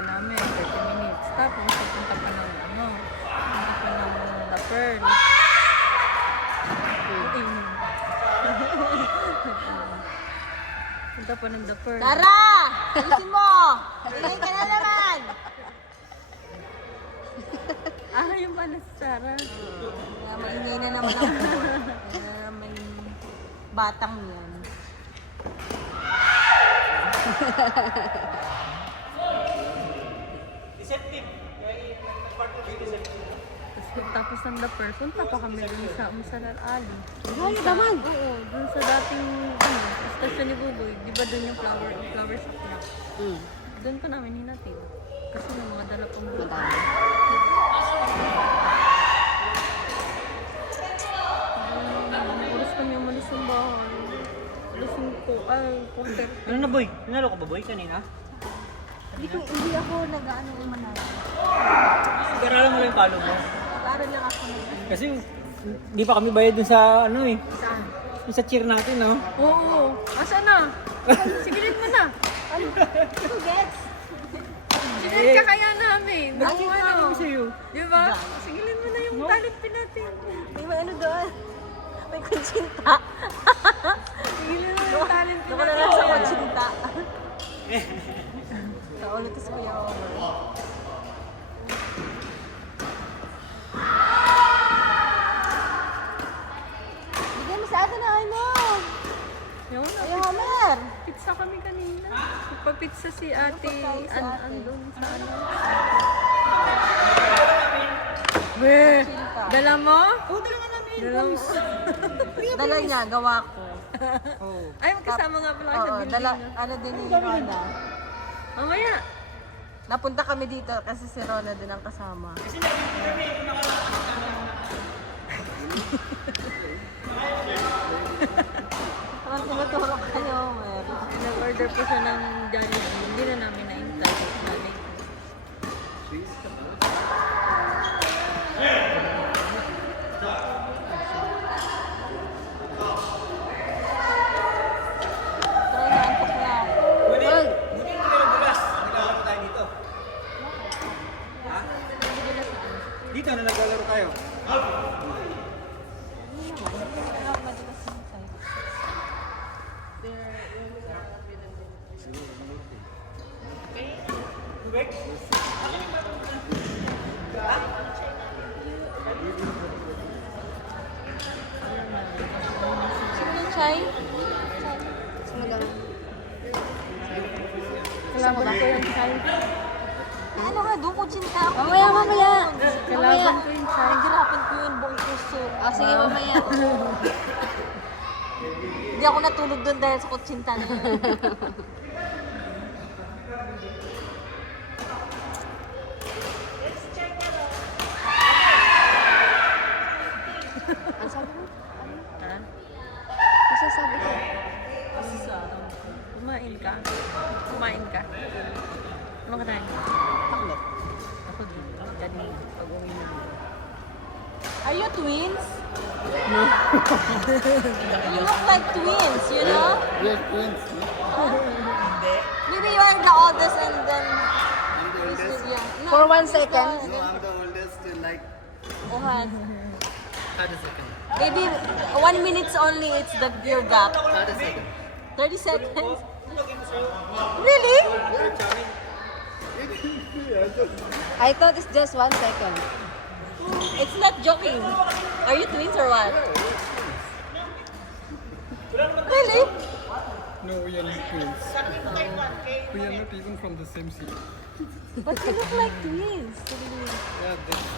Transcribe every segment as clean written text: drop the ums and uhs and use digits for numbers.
pa namin, 30 minutes. Tapos, pupunta pa ng pupunta pa ng The Pearl. Punta pa ng The Pearl. Tara! Alisin mo! Ingay ka na naman! Yung pala si Sarah. Maingay na naman ako. Naman batang yan. Tapos ng The Pearl, punta pa kami dun sa Umsalar Ali. Ay, naman! Oo, dun sa dating stasyon ni Buboy. Di ba dun yung flower shop niya? Dun pa namin hinatid. Kasi may mga dala pang buhay. Oras kami umalis ng bahay. Alas 4:30. Ano na boy? Nanalo ka ba boy kanina? Hindi ako nag-ano yung manalo. Pag-aralan mo lang yung palo mo. Nag-aaral lang ako ngayon. Kasi di pa kami bayad dun sa ano eh. Saan? Dun sa cheer natin no? Oo. Asa na? Sigilin mo na. Who gets? Sigilin ka kaya namin. Nakikita namin sa'yo. Di ba? Sigilin mo na yung talent pin natin. May ano doon? May kutsinta. Sigilin mo na yung talent pin Doon ko na natin. lang sa kutsinta. Naulit ko sa Kuya Omar. Bigyan mo sa akin na ano. Yun, Kuya Homer. pizza kami kanina. Nagpa-pizza si ate. Andun sa ano. Weh, dala mo? Oo, dala nga namin. Dala mo. Dala niya, gawa ko. Ay, magkasama nga pala kayo sa Oo, building. dala, ano din ni Rona. Mamaya. Napunta kami dito kasi si Rona din ang kasama. Parang tinuturo kayo, Homer. Nag-order po siya ng Jollibee. Hindi na namin na-intay. Try na, antok na ako. Buti hindi mo meron bukas. Naglalaro tayo dito. Ha? Dito na naglalaro tayo. Tubig? Sino yung chai? Kalaban ko yung chai. Ano nga, doon ko chinta ako. Mamaya. Kalaban ko yung chai. Hirapan ko yun buong puso. Sige, mamaya. Hindi ako natulog doon dahil sa kutsinta na yun. Ang sabi mo? Ha? Kasi sabi ko. Kumain ka. Kumain ka. Ano ka tayo? Bakit? Ako din. Kanina. Pag-uwi na. Are you twins? No. You look like twins, you know? We are twins. No? Maybe you are the oldest and then... Yeah. No, For 1 he's the- second. No, I'm the oldest. Like, Ohan. 30 seconds. Maybe 1 minute only, it's the year gap. 30 seconds. 30 seconds? Really? I thought it's just 1 second. It's not joking. Are you twins or what? Really? No, we are not twins. We are not even from the same city. But you look like twins. Yeah, that's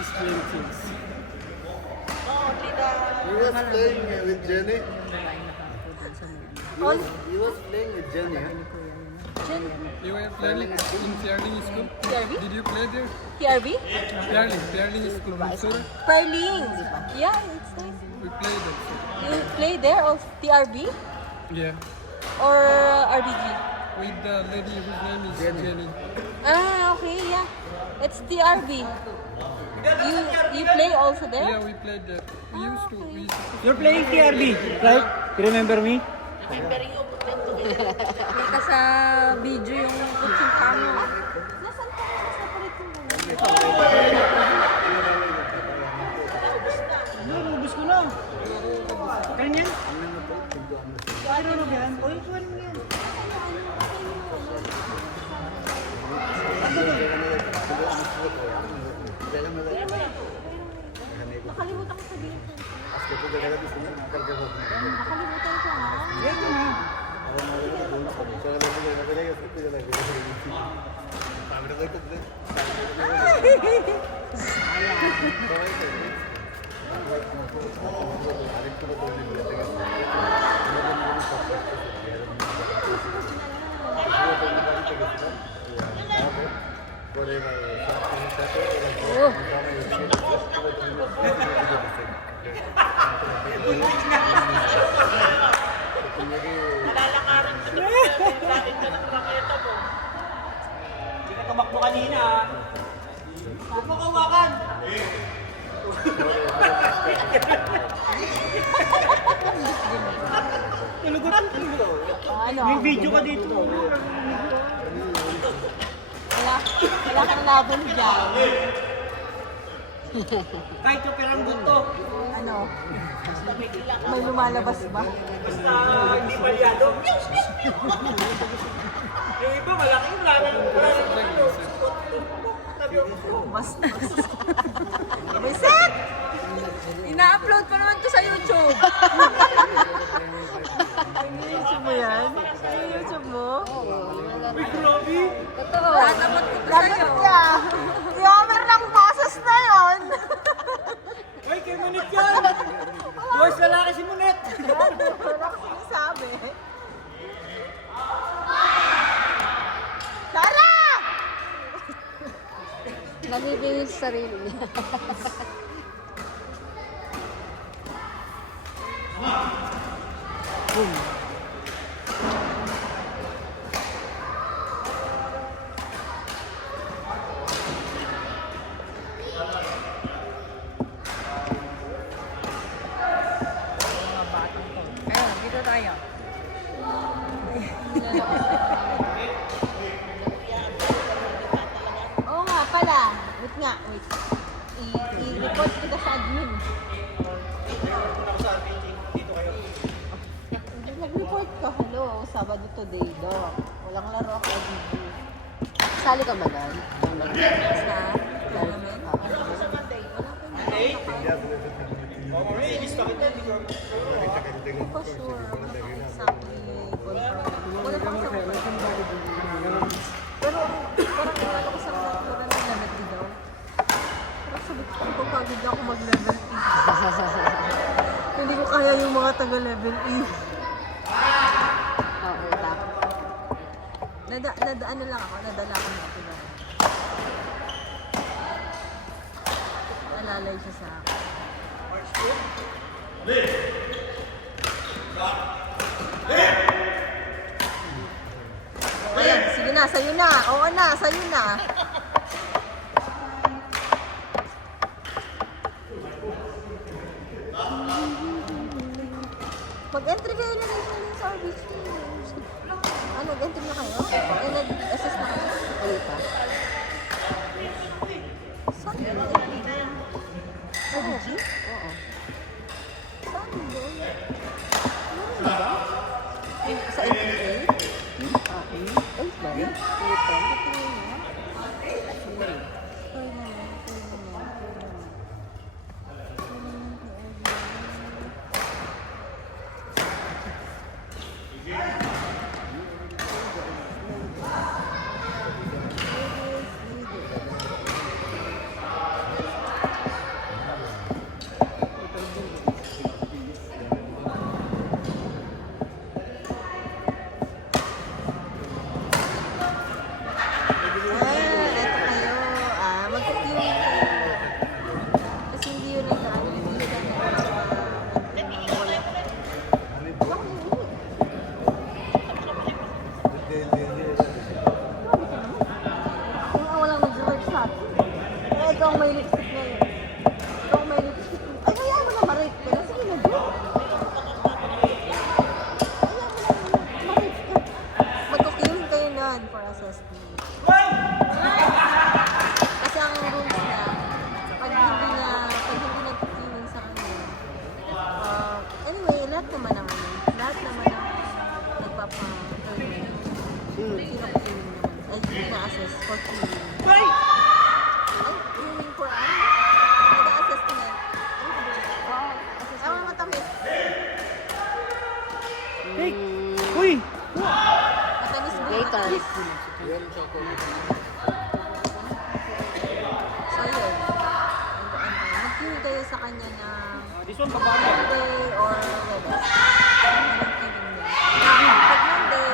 explain things. He was playing with Jenny. On He was playing with Jenny. Huh? You were playing in Fairling School? PRB? Did you play there? PRB? Fairling School, Minnesota? Perling. Yeah, it's nice. We played there. You play there of PRB Yeah. or RBG? With the lady whose name is Jenny. Ah, okay, yeah. It's TRB. You play also there? Yeah, we played there. We used to. You're playing TRB, right? You remember me? May ka sa video yung kutsing Ano, ubus ko na. Ganyan? Ano na yan? Oy, kuwan mo yan. Nakalimutan ko sabihin. Nakalimutan Nakalimutan ko ha. Yan na. Hindi ka tumakbo kanina ah. Huwag mo kawakan. Tulugot. Ano? May video ka dito. Wala kang labon dyan. Kahit yung perang buto. Ano? May lumalabas ba? Basta hindi palyado. Yung iba malaki yung wala nang tabi ako. Basta. May set! Ina-upload pa naman to sa YouTube. YouTube mo yan? YouTube mo? Uy, grabe. Totoo. Tatamot ko to sa'yo. Yeah. Yomer ng boses na yon. Uy, kay Munit yan. Boys, lalaki si Munit. Wala ko sinasabi. Tara! Nabibigil sa sarili niya. Ayun, dito tayo. Oo nga pala. Wait nga, wait. I-report kita sa admin. Nag-report ka. Hello, Sabado today, do. Walang laro ako, GG. Sali ka ba doon? Sa tournament? Oo, release na kita. Hindi ko sure. Wala pang exactly confirm. Wala pang sa Pero parang inalo ko sa mga ng level 3 daw. Pero sabi ko, pagpagod na ako mag-level 3. Hindi ko kaya yung mga taga-level E. Oo, tapos. Ano lang ako, nadala ko na ako na. Nalalay siya sa akin. Ayan, sige na, sa'yo na. Oo na, sa'yo na. Mag-entry kayo na rin sa RBC. Nag-entry na kayo? Nag-assess na kayo? Ano pa? Saan ba? RBC? Oo. Saan ba? Meron ba? Sa NTA? Ay, ba? Ito. Ikaw ang may lipstick ngayon. Ikaw ang may lipstick. Ay, kaya mo na ma-rate ka na. Sige na, do. Ma-rate ka. Magkukiling kayo nun for assessment. Kasi ang Papa Erwin. Sino po yun naman? Ay, na-assess for cleaning. Ay, cleaning for ano? Nag-assess tonight. Ay, matamis. Uy! Matamis ba? Later. Matamis. Yan chocolate. So, yun. Mag-clean kayo sa kanya na This one, babae. Monday or Wednesday. Anong cleaning niya? Pag Monday,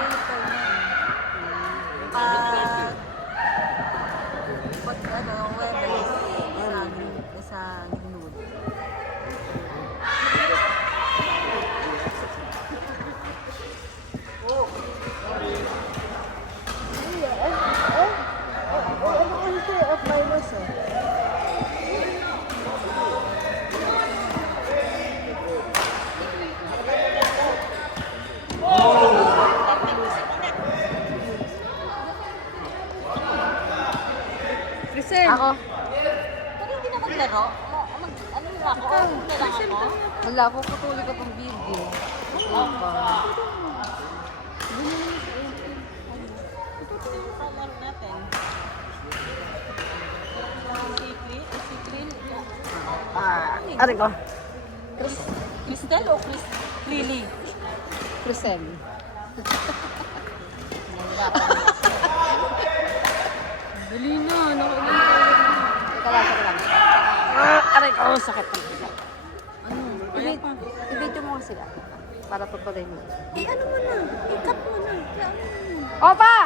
pag Webes, sa Ginood. Ako, Pero hindi na maglaro. Ano na ako? Ano na lang ako? wala ko patuloy ka pang video. Wala pa. From ano natin? Secret? Aray ko. Cristel o Lily? Crisel. Dali na, nakaulan. Teka lang. Aray ko, sakit pa. Ano? Kaya pa. I-video mo sila. Para tutuloy mo. Eh, ano mo na? I-cut mo na. Kaya ano mo na? Opa!